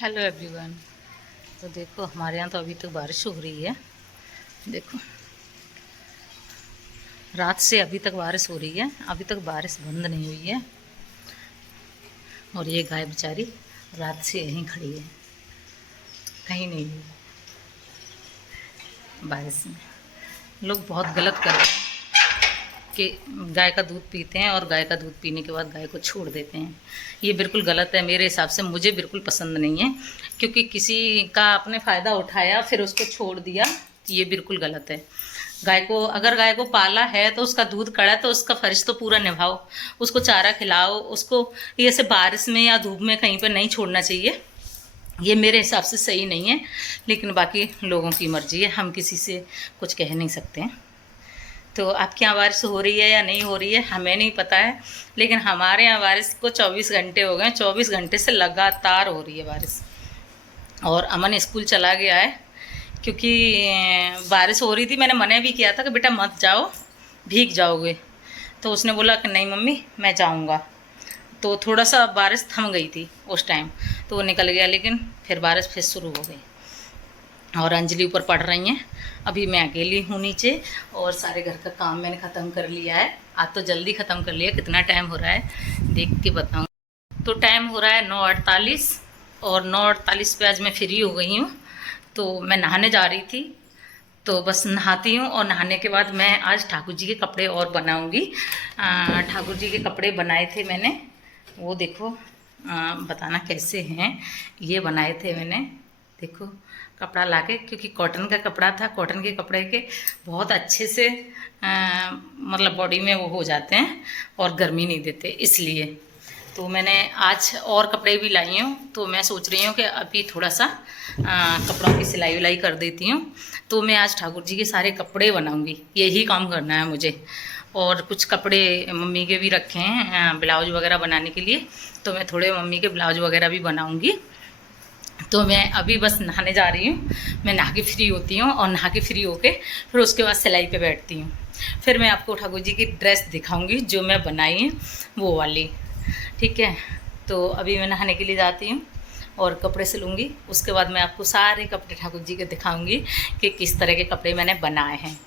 Hello everyone. तो देखो हमारे यहाँ तो अभी तक बारिश हो रही है। देखो रात से अभी तक बारिश हो रही है, अभी तक बारिश बंद नहीं हुई है। और ये गाय बेचारी रात से यहीं खड़ी है, कहीं नहीं हुई बारिश में। लोग बहुत गलत कर रहे हैं कि गाय का दूध पीते हैं और गाय का दूध पीने के बाद गाय को छोड़ देते हैं। ये बिल्कुल गलत है मेरे हिसाब से, मुझे बिल्कुल पसंद नहीं है। क्योंकि किसी का आपने फ़ायदा उठाया फिर उसको छोड़ दिया, ये बिल्कुल गलत है। गाय को अगर गाय को पाला है तो उसका दूध कड़ा है तो उसका फर्ज तो पूरा निभाओ, उसको चारा खिलाओ, उसको ये से बारिश में या धूप में कहीं पर नहीं छोड़ना चाहिए। ये मेरे हिसाब से सही नहीं है, लेकिन बाकी लोगों की मर्जी है, हम किसी से कुछ कह नहीं सकते हैं। तो आपके यहाँ बारिश हो रही है या नहीं हो रही है हमें नहीं पता है, लेकिन हमारे यहाँ बारिश को 24 घंटे हो गए। 24 घंटे से लगातार हो रही है बारिश। और अमन स्कूल चला गया है क्योंकि बारिश हो रही थी। मैंने मना भी किया था कि बेटा मत जाओ, भीग जाओगे। तो उसने बोला कि नहीं मम्मी मैं जाऊँगा। तो थोड़ा सा बारिश थम गई थी उस टाइम, तो वो निकल गया, लेकिन फिर बारिश फिर शुरू हो गई। और अंजलि ऊपर पढ़ रही हैं, अभी मैं अकेली हूँ नीचे। और सारे घर का काम मैंने ख़त्म कर लिया है। आज तो जल्दी ख़त्म कर लिया। कितना टाइम हो रहा है देख के बताऊँ। तो टाइम हो रहा है 9:48 और 9:48 पे आज मैं फ्री हो गई हूँ। तो मैं नहाने जा रही थी, तो बस नहाती हूँ और नहाने के बाद मैं आज ठाकुर जी के कपड़े और बनाऊँगी। ठाकुर जी के कपड़े बनाए थे मैंने, वो देखो बताना कैसे हैं। ये बनाए थे मैंने, देखो कपड़ा लाके, क्योंकि कॉटन का कपड़ा था। कॉटन के कपड़े के बहुत अच्छे से मतलब बॉडी में वो हो जाते हैं और गर्मी नहीं देते, इसलिए। तो मैंने आज और कपड़े भी लाई हूँ, तो मैं सोच रही हूँ कि अभी थोड़ा सा कपड़ों की सिलाई विलाई कर देती हूँ। तो मैं आज ठाकुर जी के सारे कपड़े बनाऊँगी, यही काम करना है मुझे। और कुछ कपड़े मम्मी के भी रखे हैं ब्लाउज वगैरह बनाने के लिए, तो मैं थोड़े मम्मी के ब्लाउज वगैरह भी बनाऊँगी। तो मैं अभी बस नहाने जा रही हूँ। मैं नहा के फ्री होती हूँ और नहा के फ्री होके फिर उसके बाद सिलाई पे बैठती हूँ। फिर मैं आपको ठाकुर जी की ड्रेस दिखाऊंगी जो मैं बनाई है वो वाली, ठीक है। तो अभी मैं नहाने के लिए जाती हूँ और कपड़े सिलूँगी। उसके बाद मैं आपको सारे कपड़े ठाकुर जी के दिखाऊंगी कि किस तरह के कपड़े मैंने बनाए हैं।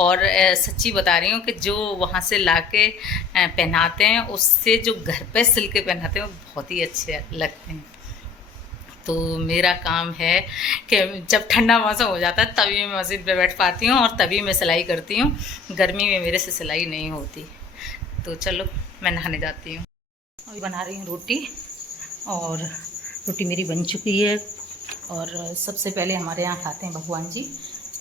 और सच्ची बता रही हूँ कि जो वहाँ से ला के पहनाते हैं उससे जो घर पे सिल के पहनाते हैं वो बहुत ही अच्छे लगते हैं। तो मेरा काम है कि जब ठंडा मौसम हो जाता है तभी मैं मशीन पे बैठ पाती हूँ और तभी मैं सिलाई करती हूँ। गर्मी में मेरे से सिलाई नहीं होती। तो चलो मैं नहाने जाती हूँ। अभी बना रही हूँ रोटी, और रोटी मेरी बन चुकी है। और सबसे पहले हमारे यहाँ खाते हैं भगवान जी,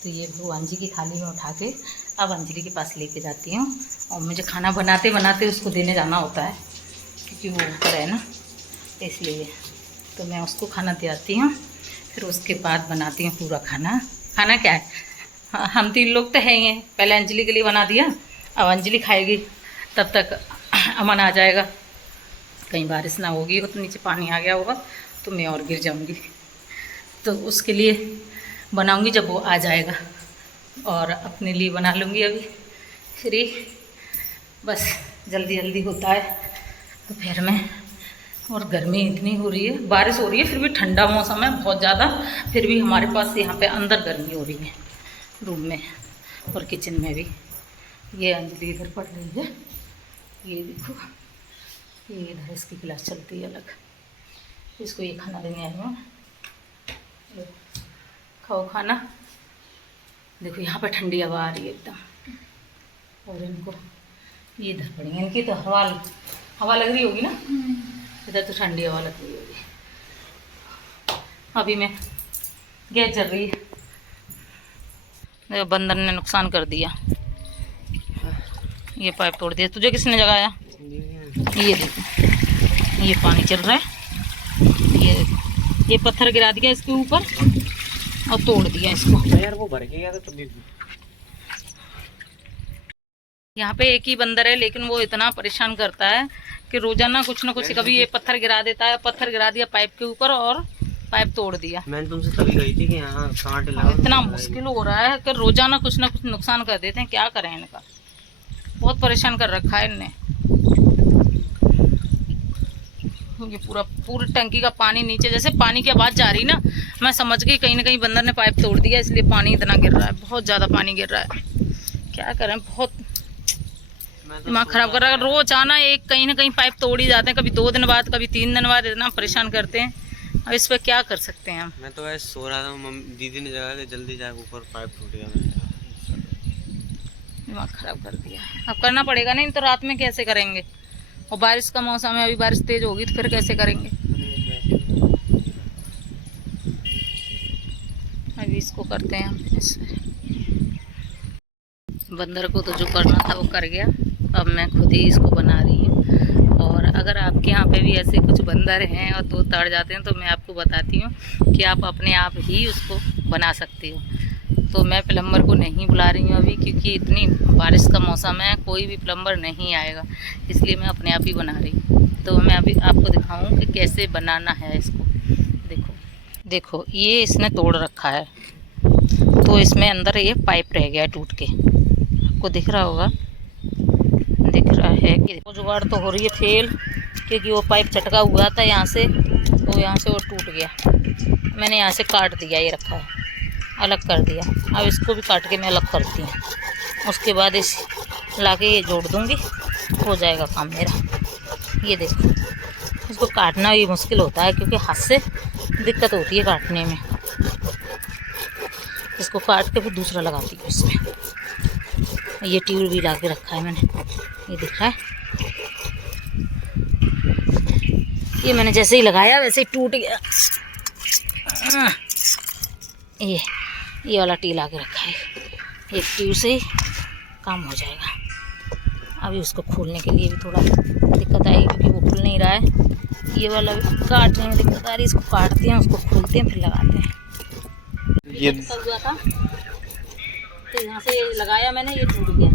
तो ये भगवान जी की थाली में उठा के अब अंजलि के पास लेके जाती हूँ। और मुझे खाना बनाते बनाते उसको देने जाना होता है, क्योंकि वो ऊपर है ना, इसलिए। तो मैं उसको खाना दे आती हूँ, फिर उसके बाद बनाती हूँ पूरा खाना। खाना क्या है, हम 3 लोग तो हैं ही हैं। पहले अंजलि के लिए बना दिया, अब अंजलि खाएगी, तब तक अमन आ जाएगा। कहीं बारिश ना होगी हो तो नीचे पानी आ गया होगा तो मैं और गिर जाऊँगी, तो उसके लिए बनाऊँगी जब वो आ जाएगा। और अपने लिए बना लूँगी अभी फ्री, बस जल्दी जल्दी होता है दोपहर में। और गर्मी इतनी हो रही है, बारिश हो रही है फिर भी ठंडा मौसम है बहुत ज़्यादा, फिर भी हमारे पास यहाँ पे अंदर गर्मी हो रही है रूम में और किचन में भी। ये अंजलि इधर पढ़ रही है, ये देखो, ये इधर इसकी क्लास चलती है अलग। इसको ये खाना देने आई हूँ, खाओ खाना। देखो यहाँ पे ठंडी हवा आ रही है एकदम। और इनको ये इधर पड़ी है, इनकी तो हवा लग रही होगी ना, इधर तो ठंडी हवा लग रही होगी। अभी मैं गैस जल रही है, बंदर ने नुकसान कर दिया, ये पाइप तोड़ दिया। तुझे किसने जगाया? ये देखो ये पानी चल रहा है, ये पत्थर गिरा दिया इसके ऊपर और तोड़ दिया इसको। यार वो भर गया तो यहाँ पे एक ही बंदर है, लेकिन वो इतना परेशान करता है कि रोजाना कुछ ना कुछ, कभी ये पत्थर गिरा देता है। पत्थर गिरा दिया पाइप के ऊपर और पाइप तोड़ दिया। मैंने तुमसे तभी कही थी कि यहाँ कांटे लगा। इतना मुश्किल हो रहा है कि रोजाना कुछ ना कुछ नुकसान कर देते हैं। क्या करें इनका, बहुत परेशान कर रखा है इनने। ये पूरी टंकी का पानी नीचे, जैसे पानी की आवाज़ जा रही ना, मैं समझ गई कहीं ना कहीं बंदर ने पाइप तोड़ दिया, इसलिए पानी इतना गिर रहा है, बहुत ज़्यादा पानी गिर रहा है। क्या करें, बहुत दिमाग खराब कर रहा है। रोज आना एक कहीं ना कहीं पाइप तोड़ ही जाते हैं, कभी 2 दिन बाद, कभी 3 दिन बाद, इतना परेशान करते हैं। अब इस पर क्या कर सकते हैं हम। मैं तो वैसे सो रहा था, दीदी ने जगह के जल्दी जाके ऊपर पाइप टूट गया, मैंने कहा दिमाग खराब कर दिया। अब करना पड़ेगा, नहीं तो रात में कैसे करेंगे, और बारिश का मौसम है, अभी बारिश तेज होगी तो फिर कैसे करेंगे। अभी इसको करते हैं हम इससे। बंदर को तो जो करना था वो कर गया, अब मैं खुद ही इसको बना रही हूँ। और अगर आपके यहाँ पे भी ऐसे कुछ बंदर हैं और तो तड़ जाते हैं, तो मैं आपको बताती हूँ कि आप अपने आप ही उसको बना सकते हो। तो मैं प्लम्बर को नहीं बुला रही हूँ अभी, क्योंकि इतनी बारिश का मौसम है, कोई भी प्लम्बर नहीं आएगा, इसलिए मैं अपने आप ही बना रही हूँ। तो मैं अभी आपको दिखाऊँ कि कैसे बनाना है इसको। देखो ये इसने तोड़ रखा है, तो इसमें अंदर ये पाइप रह गया टूट के, आपको दिख रहा होगा, दिख रहा है कि वो जुगाड़ तो हो रही है फेल, क्योंकि वो पाइप चटका हुआ था यहाँ से, तो यहाँ से वो टूट गया। मैंने यहाँ से काट दिया, ये रखा है, अलग कर दिया। अब इसको भी काट के मैं अलग करती हूँ, उसके बाद इस लाके ये जोड़ दूँगी, हो जाएगा काम मेरा। ये देखो, इसको काटना भी मुश्किल होता है, क्योंकि हाथ से दिक्कत होती है काटने में। इसको काट के फिर दूसरा लगाती हूँ इसमें। ये ट्यूब भी ला के रखा है मैंने, ये दिख रहा है, ये मैंने जैसे ही लगाया वैसे ही टूट गया। ये वाला टी ला के रखा है, एक ट्यूब से ही काम हो जाएगा। अभी उसको खोलने के लिए भी थोड़ा दिक्कत आएगी, क्योंकि वो खुल नहीं रहा है। ये वाला काटने में दिक्कत आ रही है, इसको काटते हैं, उसको खोलते हैं, फिर लगाते हैं। ये हुआ था, तो यहाँ से लगाया मैंने, ये टूट गया।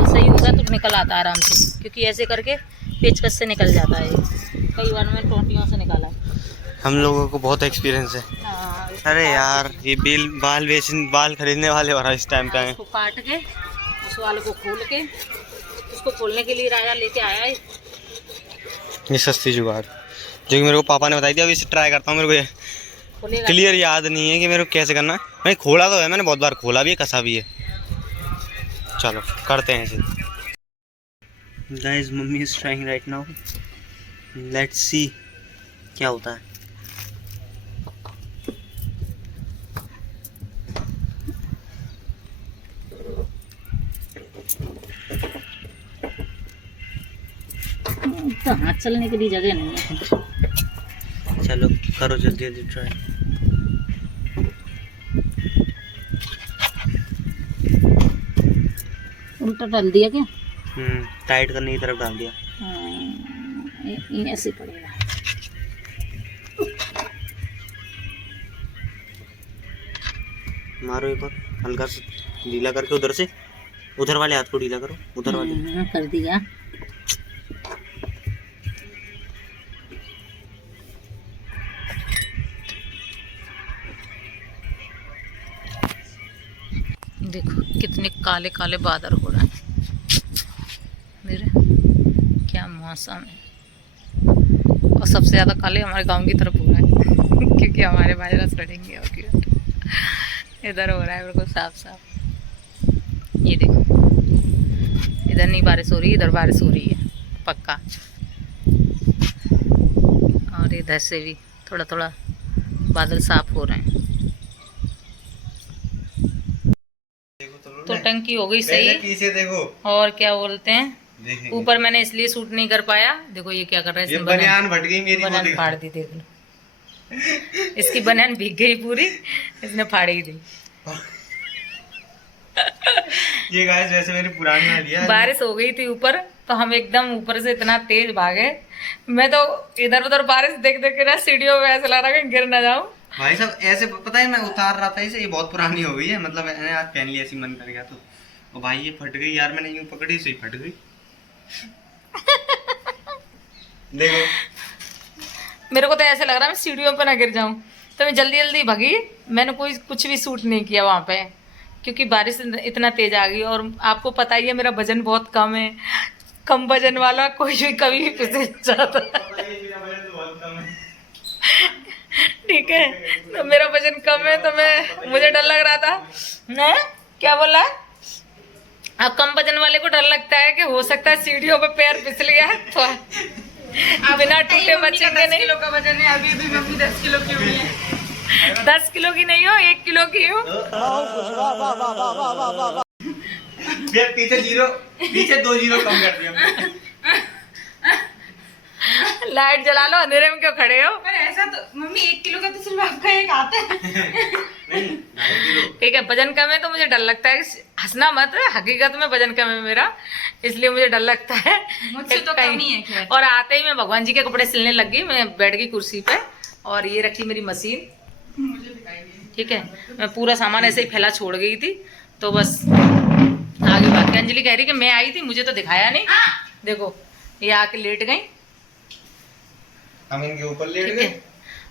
ये सही होगा तो निकल आता आराम से, क्योंकि ऐसे करके पेचकस से निकल जाता है। कई बार मैंने टोंटियों से निकाला है। हम लोगों को बहुत एक्सपीरियंस है। हाँ, अरे यार, ये बाल खरीदने वाले और इस टाइम पे आए। इसको काट के उस वाले को खोल के, उसको खोलने के लिए राजा लेके आया है ये सस्ती जुगाड़, जो कि मेरे को पापा ने बताई थी। अभी इसे ट्राई करता हूँ, मेरे को ये क्लियर याद नहीं है कि मेरे को कैसे करना है। मैंने खोला तो है, मैंने बहुत बार खोला भी है, कसा भी है। चलो करते हैं इसे। Guys, mummy is trying right now, let's see क्या होता है। तो हाथ चलने के लिए जगह नहीं है। चलो करो जल्दी जल्दी ट्राई। उल्टा डाल दिया क्या? टाइट करने की तरफ डाल दिया। ये ऐसे पड़ेगा। मारो एक बार, हल्का सा ढीला करके, उधर से, उधर वाले हाथ को ढीला करो, उधर वाले। कर दिया। देखो कितने काले काले बादल हो रहे हैं मेरे, क्या मौसम है। और सबसे ज़्यादा काले हमारे गांव की तरफ हो रहे हैं क्योंकि हमारे बाजरा सड़ेंगे। और इधर हो रहा है बिल्कुल साफ साफ। ये देखो, इधर नहीं बारिश हो रही, इधर बारिश हो रही है पक्का। और इधर से भी थोड़ा थोड़ा बादल साफ हो रहे हैं। तो टंकी हो गई सही। पीछे देखो, और क्या बोलते हैं, ऊपर मैंने इसलिए शूट नहीं कर पाया। देखो ये क्या कर रहा है, इसने बनियान फट गई मेरी, बनियान फाड़ दी। देख लो, इसकी बनियान भीग गई पूरी, इसने फाड़ ही दी। ये गाइस वैसे मेरी पुरानी वाली है। बारिश हो गई थी ऊपर, तो हम एकदम ऊपर से इतना तेज भागे। मैं तो इधर उधर बारिश देख देख के ना सीढ़ियों में ऐसा लग रहा है गिर ना जाऊं। भाई साहब ऐसे पता है, मैं उतार रहा था इसे, ये बहुत पुरानी हो गई है, मतलब मैंने आज पहन लिया, ऐसी मन कर गया तो। और भाई ये फट गई यार, मैंने यूं पकड़ी से ही फट गई। देखो, मेरे को तो ऐसे लग रहा है मैं सीढ़ियों पे ना गिर जाऊं, तो मैं जल्दी जल्दी भागी। मैंने कोई कुछ भी शूट नहीं किया वहां पे, क्योंकि बारिश इतना तेज आ गई। और आपको पता ही है मेरा वजन बहुत कम है, कम वजन वाला कोई भी कभी भी फिसल जाता है। ठीक है, तो मेरा वजन कम है तो मुझे डर लग रहा था। नहीं, क्या बोला? अब कम वजन वाले को डर लगता है कि हो सकता है सीढ़ियों पे पैर फिसल गया तो बिना टूटे बचेंगे नहीं। 10 किलो का वजन है, अभी भी मम्मी 10 किलो की हुई है। 10 किलो की नहीं हो, 1 किलो की हो। पीछे 2 जीरो कम कर दिया। लाइट जला लो, अंधेरे में क्यों खड़े हो? पर ऐसा तो मम्मी 1 किलो का तो सिर्फ आपका एक आता है। ठीक है, वजन कम है तो मुझे डर लगता है। हंसना मत, हकीकत में वजन कम है मेरा, इसलिए मुझे डर लगता है। मुझसे तो कम ही है खैर। और आते ही मैं भगवान जी के कपड़े सिलने लग गई। मैं बैठ गई कुर्सी पे और ये रखी मेरी मशीन। ठीक है, मैं पूरा सामान ऐसे ही फैला छोड़ गई थी, तो बस आगे बाकी। अंजलि कह रही कि मैं आई थी, मुझे तो दिखाया नहीं। देखो ये आके लेट गई, हम इनके ऊपर लेट ठीक गए। है।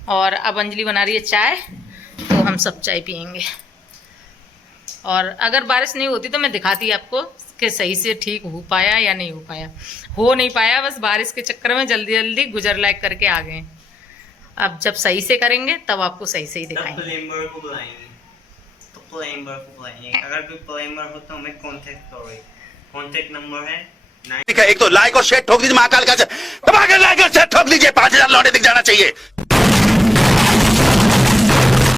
और अब अंजलि बना रही है चाय, तो हम सब चाय पियेंगे। और अगर बारिश नहीं होती तो मैं दिखाती आपको कि सही से ठीक हो पाया या नहीं हो पाया। हो नहीं पाया, बस बारिश के चक्कर में जल्दी जल्दी गुजर लायक करके आ गए। अब जब सही से करेंगे तब आपको सही सही दिखाएंगे। प्लेम्बर को बुलाएंगे, तो प्लेम्बर को बुलाएंगे। अगर कोई प्लेम्बर हो तो हमें कांटेक्ट करो। कांटेक्ट नंबर है एक तो लाइक और शेयर ठोक दीजिए, महाकाल का धमाके लाइक और शेयर ठोक लीजिए, 5000 लौटे दिख जाना चाहिए।